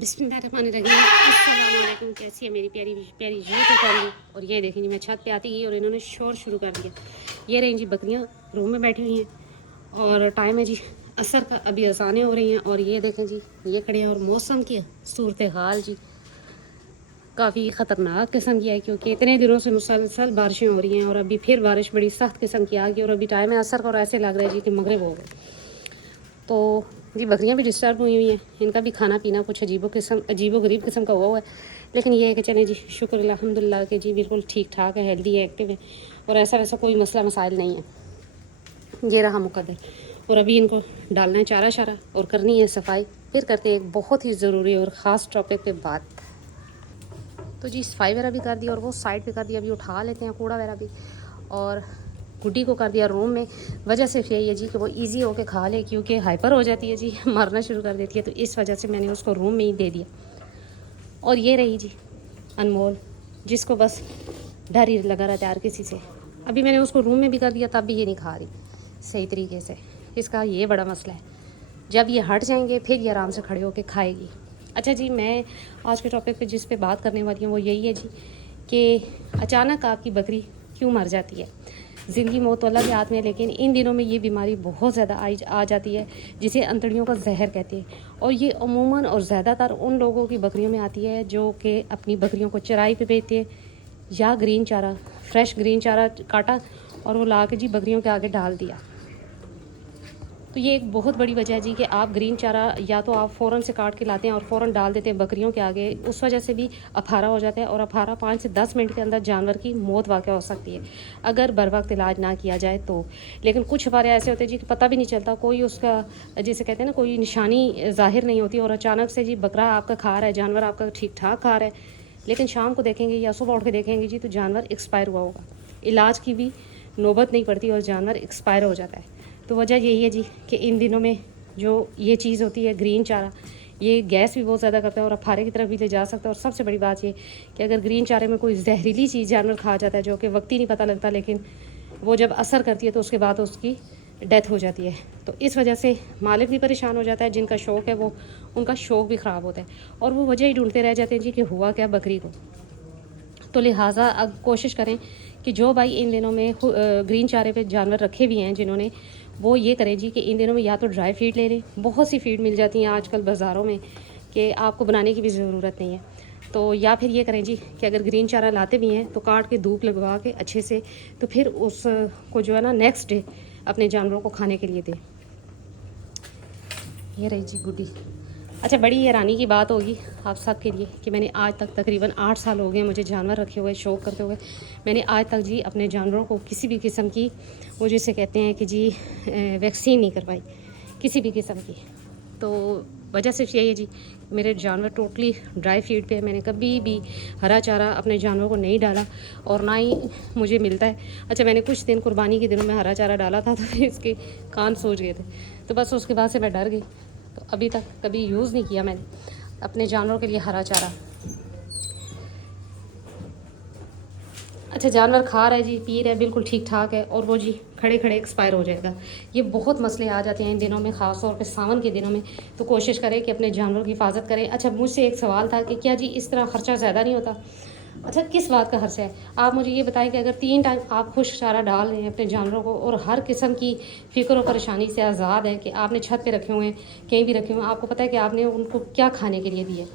बिस्मिल्लाहिर्रहमानिर्रहीम। अस्सलाम वालेकुम। कैसी है मेरी प्यारी प्यारी यूट्यूब फैमिली। और ये देखें जी, मैं छत पे आती गई और इन्होंने शोर शुरू कर दिया। ये रही जी बकरियाँ रूम में बैठी हुई हैं और टाइम है जी असर का, अभी अजानें हो रही हैं। और ये देखें जी, ये खड़े हैं और मौसम की सूरत हाल जी काफ़ी ख़तरनाक किस्म की है, क्योंकि इतने दिनों से मुसलसल बारिशें हो रही हैं और अभी फिर बारिश बड़ी सख्त किस्म की आ गई। और अभी टाइम है असर का और ऐसे लग रहा है जी कि मगरिब हो गए। तो जी बकरियाँ भी डिस्टर्ब हुई हुई हैं, इनका भी खाना पीना कुछ अजीबो गरीब किस्म का हुआ है। लेकिन ये है कि चलें जी, शुक्र अल्हम्दुलिल्लाह के जी बिल्कुल ठीक ठाक है, हेल्दी है, एक्टिव है और ऐसा वैसा कोई मसला मसाइल नहीं है। ये रहा मुकद्दर। और अभी इनको डालना है चारा शारा और करनी है सफाई। फिर करते हैं एक बहुत ही ज़रूरी और ख़ास टॉपिक पे बात। तो जी सफाई वगैरह भी कर दी और वो साइड पे कर दिया, अभी उठा लेते हैं कूड़ा वगैरह भी। और गुड्डी को कर दिया रूम में। वजह सिर्फ यही है जी कि वो इजी होके खा ले, क्योंकि हाइपर हो जाती है जी, मरना शुरू कर देती है, तो इस वजह से मैंने उसको रूम में ही दे दिया। और ये रही जी अनमोल, जिसको बस डर ही लगा रहता है हर किसी से। अभी मैंने उसको रूम में भी कर दिया, तब भी ये नहीं खा रही सही तरीके से। इसका ये बड़ा मसला है, जब ये हट जाएंगे फिर ये आराम से खड़े होकर खाएगी। अच्छा जी, मैं आज के टॉपिक पे जिस पे बात करने वाली हूँ वो यही है जी कि अचानक आपकी बकरी क्यों मर जाती है। ज़िंदगी मौत तो अल्लाह के हाथ में है, लेकिन इन दिनों में ये बीमारी बहुत ज़्यादा आ जाती है, जिसे अंतड़ियों का जहर कहते हैं। और ये अमूमन और ज़्यादातर उन लोगों की बकरियों में आती है जो कि अपनी बकरियों को चराई पे भेजते हैं, या ग्रीन चारा, फ्रेश ग्रीन चारा काटा और वो ला के जी बकरियों के आगे डाल दिया। तो ये एक बहुत बड़ी वजह है जी कि आप ग्रीन चारा या तो आप फ़ौरन से काट के लाते हैं और फ़ौरन डाल देते हैं बकरियों के आगे। उस वजह से भी अफारा हो जाता है और अफारा 5 से 10 मिनट के अंदर जानवर की मौत वाक़ हो सकती है अगर बर वक्त इलाज ना किया जाए तो। लेकिन कुछ अफारे ऐसे होते हैं जी कि पता भी नहीं चलता, कोई उसका जिसे कहते हैं ना, कोई निशानी ज़ाहिर नहीं होती और अचानक से जी बकरा आपका खा रहा है, जानवर आपका ठीक ठाक खा रहा है, लेकिन शाम को देखेंगे या सुबह उठ के देखेंगे जी तो जानवर एक्सपायर हुआ होगा। इलाज की भी नौबत नहीं पड़ती और जानवर एक्सपायर हो जाता है। तो वजह यही है जी कि इन दिनों में जो ये चीज़ होती है ग्रीन चारा, ये गैस भी बहुत ज़्यादा करता है और अफारे की तरफ भी ले जा सकता है। और सबसे बड़ी बात ये कि अगर ग्रीन चारे में कोई जहरीली चीज़ जानवर खा जाता है जो कि वक्त ही नहीं पता लगता, लेकिन वो जब असर करती है तो उसके बाद उसकी डेथ हो जाती है। तो इस वजह से मालिक भी परेशान हो जाता है, जिनका शौक़ है वो, उनका शौक़ भी ख़राब होता है और वो वजह ही ढूंढते रह जाते हैं जी कि हुआ क्या बकरी को। तो लिहाजा अब कोशिश करें कि जो भाई इन दिनों में ग्रीन चारे पे जानवर रखे भी हैं जिन्होंने, वो ये करें जी कि इन दिनों में या तो ड्राई फीड ले लें। बहुत सी फीड मिल जाती हैं आजकल बाज़ारों में कि आपको बनाने की भी ज़रूरत नहीं है। तो या फिर ये करें जी कि अगर ग्रीन चारा लाते भी हैं तो काट के धूप लगवा के अच्छे से, तो फिर उसको जो है ना नेक्स्ट डे अपने जानवरों को खाने के लिए दें। ये रही जी गुड्डी। अच्छा, बड़ी हैरानी की बात होगी आप सब के लिए कि मैंने आज तक तकरीबन 8 साल हो गए मुझे जानवर रखे हुए, शौक़ करते हुए, मैंने आज तक जी अपने जानवरों को किसी भी किस्म की, वो जिसे कहते हैं कि जी वैक्सीन नहीं करवाई किसी भी किस्म की। तो वजह सिर्फ यही है जी, मेरे जानवर टोटली ड्राई फीड पे है। मैंने कभी भी हरा चारा अपने जानवरों को नहीं डाला और ना ही मुझे मिलता है। अच्छा, मैंने कुछ दिन कुर्बानी के दिनों में हरा चारा डाला था तो फिर इसके कान सूज गए थे, तो बस उसके बाद से मैं डर गई। तो अभी तक कभी यूज़ नहीं किया मैंने अपने जानवरों के लिए हरा चारा। अच्छा, जानवर खा रहा है जी, पी रहा है, बिल्कुल ठीक ठाक है, और वो जी खड़े खड़े एक्सपायर हो जाएगा। ये बहुत मसले आ जाते हैं इन दिनों में, ख़ास तौर पे सावन के दिनों में। तो कोशिश करें कि अपने जानवरों की हिफाजत करें। अच्छा, मुझसे एक सवाल था कि क्या जी इस तरह ख़र्चा ज़्यादा नहीं होता? अच्छा, किस बात का खर्चा है? आप मुझे ये बताएं कि अगर 3 टाइम आप खुश्क चारा डाल रहे हैं अपने जानवरों को और हर किस्म की फ़िक्र और परेशानी से आज़ाद है कि आपने छत पे रखे हुए हैं, कहीं भी रखे हुए हैं, आपको पता है कि आपने उनको क्या खाने के लिए दिया,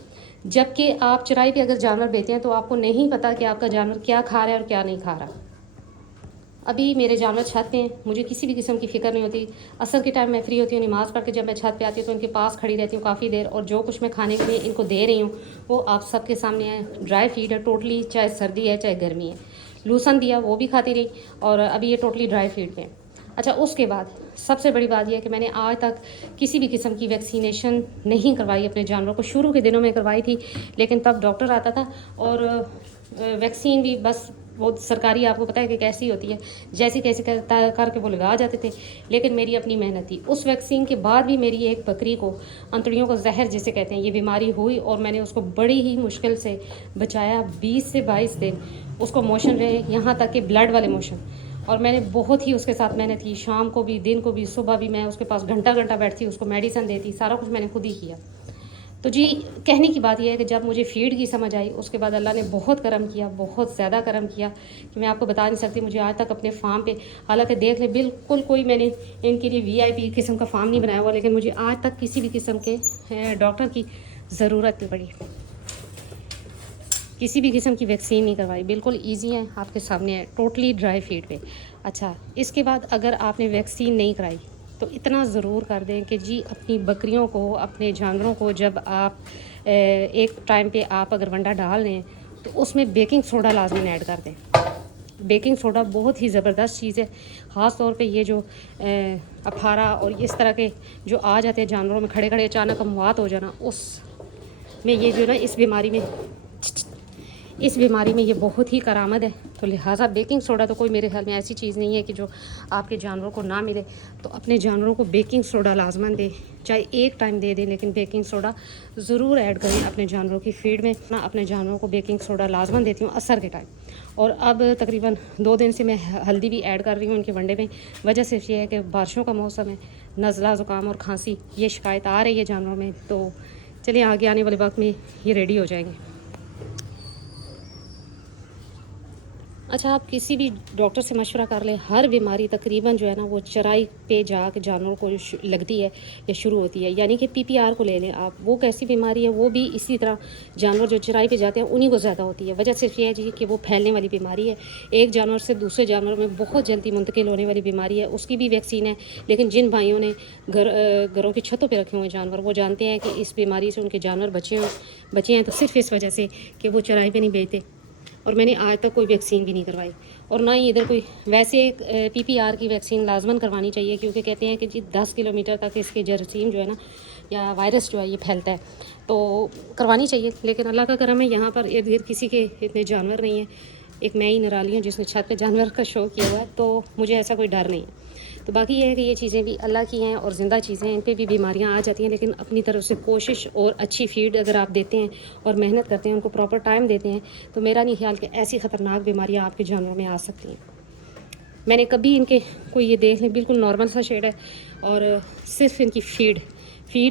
जबकि आप चराई पे अगर जानवर बेचते हैं तो आपको नहीं पता कि आपका जानवर क्या खा रहा है और क्या नहीं खा रहा। अभी मेरे जानवर छत पे हैं, मुझे किसी भी किस्म की फ़िक्र नहीं होती। असर के टाइम मैं फ्री होती हूँ, नमाज़ पढ़ के जब मैं छत पे आती हूँ तो इनके पास खड़ी रहती हूँ काफ़ी देर, और जो कुछ मैं खाने के लिए इनको दे रही हूँ वो आप सबके सामने है। ड्राई फीड है टोटली, चाहे सर्दी है चाहे गर्मी है। लूसन दिया वो भी खाती रही, और अभी ये टोटली ड्राई फीड पे है। अच्छा, उसके बाद सबसे बड़ी बात यह है कि मैंने आज तक किसी भी किस्म की वैक्सीनेशन नहीं करवाई अपने जानवरों को। शुरू के दिनों में करवाई थी, लेकिन तब डॉक्टर आता था और वैक्सीन भी बस वो सरकारी, आपको पता है कि कैसी होती है, जैसी कैसी करके वो लगा जाते थे। लेकिन मेरी अपनी मेहनत थी। उस वैक्सीन के बाद भी मेरी एक बकरी को अंतड़ियों का जहर जिसे कहते हैं, ये बीमारी हुई और मैंने उसको बड़ी ही मुश्किल से बचाया। 20 से 22 दिन उसको मोशन रहे, यहाँ तक कि ब्लड वाले मोशन, और मैंने बहुत ही उसके साथ मेहनत की। शाम को भी, दिन को भी, सुबह भी मैं उसके पास घंटा घंटा बैठती, उसको मेडिसिन देती, सारा कुछ मैंने खुद ही किया। तो जी कहने की बात यह है कि जब मुझे फ़ीड की समझ आई उसके बाद अल्लाह ने बहुत करम किया, बहुत ज़्यादा करम किया कि मैं आपको बता नहीं सकती। मुझे आज तक अपने फार्म पे, हालांकि देख ले बिल्कुल कोई मैंने इनके लिए वीआईपी किस्म का फार्म नहीं बनाया हुआ, लेकिन मुझे आज तक किसी भी किस्म के डॉक्टर की ज़रूरत नहीं पड़ी, किसी भी किस्म की वैक्सीन नहीं करवाई। बिल्कुल ईजी है, आपके सामने है, टोटली ड्राई फीड पे। अच्छा, इसके बाद अगर आपने वैक्सीन नहीं कराई तो इतना ज़रूर कर दें कि जी अपनी बकरियों को, अपने जानवरों को जब आप एक टाइम पे आप अगर वंडा डाल रहे हैं तो उसमें बेकिंग सोडा लाजमी ऐड कर दें। बेकिंग सोडा बहुत ही ज़बरदस्त चीज़ है, ख़ास तौर पे ये जो अफारा और इस तरह के जो आ जाते हैं जानवरों में, खड़े खड़े अचानक अमवात हो जाना, उस में ये जो ना इस बीमारी में ये बहुत ही करामद है। तो लिहाजा बेकिंग सोडा तो कोई मेरे ख्याल में ऐसी चीज़ नहीं है कि जो आपके जानवरों को ना मिले। तो अपने जानवरों को बेकिंग सोडा लाजमन दें, चाहे एक टाइम दे दें, लेकिन बेकिंग सोडा ज़रूर ऐड करें अपने जानवरों की फीड में। ना अपने जानवरों को बेकिंग सोडा लाजमन देती हूँ असर के टाइम। और अब तकरीबन 2 दिन से मैं हल्दी भी ऐड कर रही हूँ उनके वंडे में। वजह सिर्फ ये है कि बारिशों का मौसम है, नज़ला ज़ुकाम और खांसी ये शिकायत आ रही है जानवरों में। तो चलिए आगे आने वाले वक्त में ये रेडी हो जाएंगे। अच्छा, आप किसी भी डॉक्टर से मशवरा कर लें, हर बीमारी तकरीबन जो है ना वो चराई पे जाकर जानवरों को लगती है या शुरू होती है। यानी कि पीपीआर को ले लें आप, वो कैसी बीमारी है, वो भी इसी तरह जानवर जो चराई पे जाते हैं उन्हीं को ज़्यादा होती है। वजह सिर्फ ये है जी कि वो फैलने वाली बीमारी है, एक जानवर से दूसरे जानवर में बहुत जल्दी मुंतकिल होने वाली बीमारी है। उसकी भी वैक्सीन है, लेकिन जिन भाइयों ने घरों की छतों पर रखे हुए जानवर, वो जानते हैं कि इस बीमारी से उनके जानवर बचे हैं तो सिर्फ इस वजह से कि वो चराई पर नहीं बेचते। और मैंने आज तक कोई वैक्सीन भी नहीं करवाई, और ना ही इधर कोई। वैसे पीपीआर की वैक्सीन लाजमन करवानी चाहिए, क्योंकि कहते हैं कि जी 10 किलोमीटर तक इसके जरासीम जो है ना या वायरस जो है ये फैलता है, तो करवानी चाहिए। लेकिन अल्लाह का करम है, यहाँ पर इर्द गिर्द किसी के इतने जानवर नहीं है। एक मैं ही निराली हूँ जिसने छत पे जानवर का शौक़ किया हुआ है, तो मुझे ऐसा कोई डर नहीं है। तो बाकी ये है कि ये चीज़ें भी अल्लाह की हैं और ज़िंदा चीज़ें हैं, इन पे भी बीमारियां आ जाती हैं। लेकिन अपनी तरफ से कोशिश और अच्छी फीड अगर आप देते हैं और मेहनत करते हैं, उनको प्रॉपर टाइम देते हैं, तो मेरा नहीं ख्याल कि ऐसी ख़तरनाक बीमारियां आपके जानवरों में आ सकती हैं। मैंने कभी इनके कोई ये देख लें बिल्कुल नॉर्मल सा शेड है, और सिर्फ इनकी फीड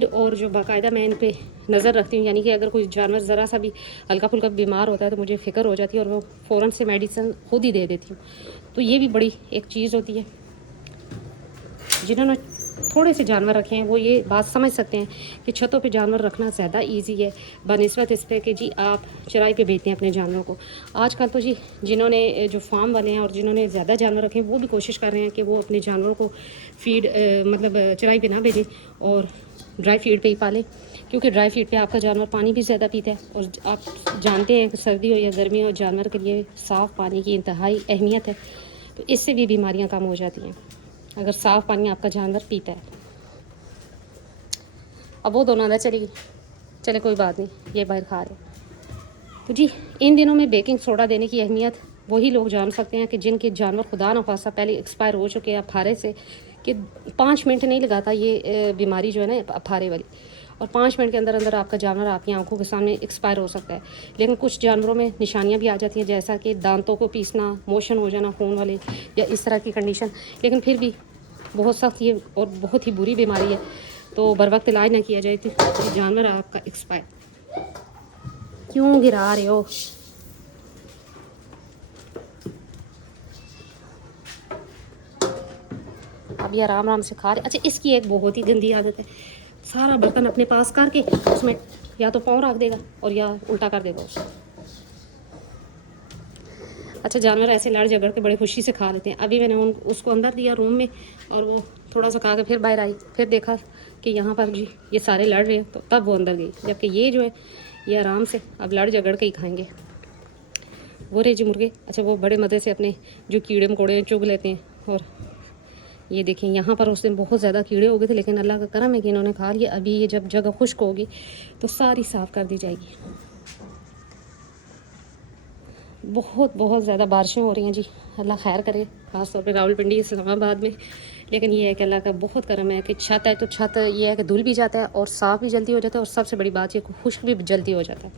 और जो बाकायदा मैं इन पर नज़र रखती हूँ। यानी कि अगर कोई जानवर ज़रा सा भी हल्का फुल्का बीमार होता है तो मुझे फ़िक्र हो जाती है और वो फ़ौरन से मेडिसिन खुद ही दे देती हूँ। तो ये भी बड़ी एक चीज़ होती है। जिन्होंने थोड़े से जानवर रखे हैं वो ये बात समझ सकते हैं कि छतों पे जानवर रखना ज़्यादा इजी है बनिस्बत इस पे कि जी आप चराई पे भेजते हैं अपने जानवरों को। आजकल तो जी जिन्होंने जो फार्म वाले हैं और जिन्होंने ज़्यादा जानवर रखे हैं वो भी कोशिश कर रहे हैं कि वो अपने जानवरों को फीड मतलब चराई पे ना भेजें और ड्राई फीड पे ही पालें, क्योंकि ड्राई फीड पे आपका जानवर पानी भी ज़्यादा पीता है। और आप जानते हैं कि सर्दी हो या गर्मी हो, जानवर के लिए साफ़ पानी की इंतहाई अहमियत है। तो इससे भी बीमारियाँ कम हो जाती हैं अगर साफ़ पानी आपका जानवर पीता है। अब वो दोनों अंदर चले कोई बात नहीं, ये बाहर खा रहे। तो जी इन दिनों में बेकिंग सोडा देने की अहमियत वही लोग जान सकते हैं कि जिनके जानवर खुदा न खासा पहले एक्सपायर हो चुके हैं अफारे से, कि 5 मिनट नहीं लगाता ये बीमारी जो है ना अफारे वाली, और 5 मिनट के अंदर अंदर आपका जानवर आपकी आंखों के सामने एक्सपायर हो सकता है। लेकिन कुछ जानवरों में निशानियां भी आ जाती हैं, जैसा कि दांतों को पीसना, मोशन हो जाना खून वाले, या इस तरह की कंडीशन। लेकिन फिर भी बहुत सख्त ये और बहुत ही बुरी बीमारी है, तो बर वक्त इलाज ना किया जाए तो जानवर आपका एक्सपायर। क्यों गिरा रहे हो? अब ये आराम आराम से खा रहे। अच्छा, इसकी एक बहुत ही गंदी आदत है, सारा बर्तन अपने पास करके उसमें या तो पाँव रख देगा और या उल्टा कर देगा उसको। अच्छा, जानवर ऐसे लड़ झगड़ के बड़े खुशी से खा लेते हैं। अभी मैंने उसको अंदर दिया रूम में, और वो थोड़ा सा खा के फिर बाहर आई, फिर देखा कि यहाँ पर जी ये सारे लड़ रहे हैं, तो तब वो अंदर गई। जबकि ये जो है ये आराम से अब लड़ झगड़ के ही खाएंगे। वो रहे जी मुर्गे। अच्छा, वो बड़े मज़े से अपने जो कीड़े मकोड़े चुग लेते हैं। और ये देखें यहाँ पर उस दिन बहुत ज़्यादा कीड़े हो गए थे, लेकिन अल्लाह का करम है कि इन्होंने खा लिया। अभी ये जब जगह खुश्क होगी तो सारी साफ़ कर दी जाएगी। बहुत बहुत ज़्यादा बारिशें हो रही हैं जी, अल्लाह खैर करे, ख़ास तौर पे रावलपिंडी इस्लामाबाद में। लेकिन ये है कि अल्लाह का बहुत करम है कि छत है, तो छत ये है कि धुल भी जाता है और साफ़ भी जल्दी हो जाता है, और सबसे बड़ी बात ये खुश्क भी जल्दी हो जाता है।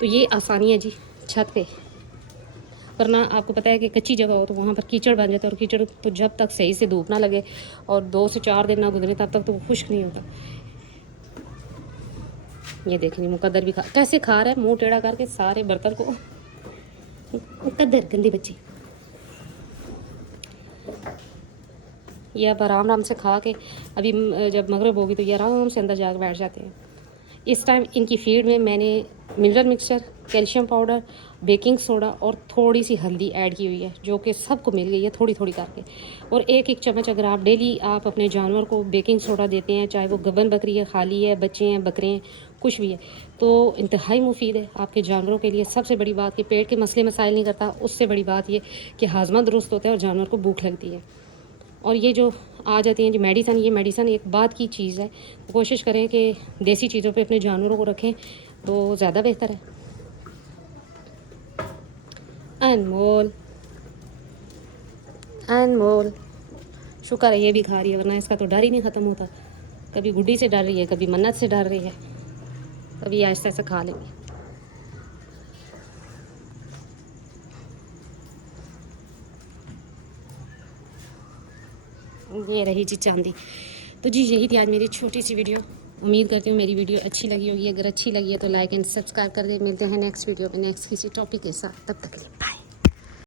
तो ये आसानी है जी छत पे। वरना आपको पता है कि कच्ची जगह हो तो वहाँ पर कीचड़ बन जाता है, और कीचड़ तो जब तक सही से धूप ना लगे और 2 से 4 दिन ना गुजरे तब तक तो वो खुश्क नहीं होता। ये देखेंगे मुकद्दर भी खा, कैसे खा रहा है मुंह टेढ़ा करके सारे बर्तन को। मुकद्दर गंदे बच्चे। ये अब आराम आराम से खा के अभी जब मगरिब होगी तो ये आराम से अंदर जाकर बैठ जाते हैं। इस टाइम इनकी फीड में मैंने mineral mixture, calcium powder, baking soda और थोड़ी सी हल्दी ऐड की हुई है, जो कि सबको मिल गई है थोड़ी थोड़ी करके। और एक एक चम्मच अगर आप डेली आप अपने जानवर को बेकिंग सोडा देते हैं, चाहे वो गबन बकरी है, खाली है, बच्चे हैं, बकरे हैं, कुछ भी है, तो इंतहाई मुफीद है आपके जानवरों के लिए। सबसे बड़ी बात कि पेट के मसले मसाइल नहीं करता, उससे बड़ी बात ये कि हाजमा दुरुस्त होता है और जानवर को भूख लगती है। और ये जो आ जाती हैं जी मेडिसन, ये मेडिसन एक बात की चीज़ है, कोशिश करें कि देसी चीज़ों पे अपने जानवरों को रखें तो ज़्यादा बेहतर है। अनमोल, अनमोल, शुक्र है ये भी खा रही है, वरना इसका तो डर ही नहीं ख़त्म होता। कभी गुड्डी से डर रही है, कभी मन्नत से डर रही है, कभी ऐसे ऐसे खा लेंगे। ये रही जी चांदी। तो जी यही थी आज मेरी छोटी सी वीडियो। उम्मीद करती हूँ मेरी वीडियो अच्छी लगी होगी। अगर अच्छी लगी है तो लाइक एंड सब्सक्राइब कर दे। मिलते हैं नेक्स्ट वीडियो में नेक्स्ट किसी टॉपिक के साथ। तब तक के लिए बाय।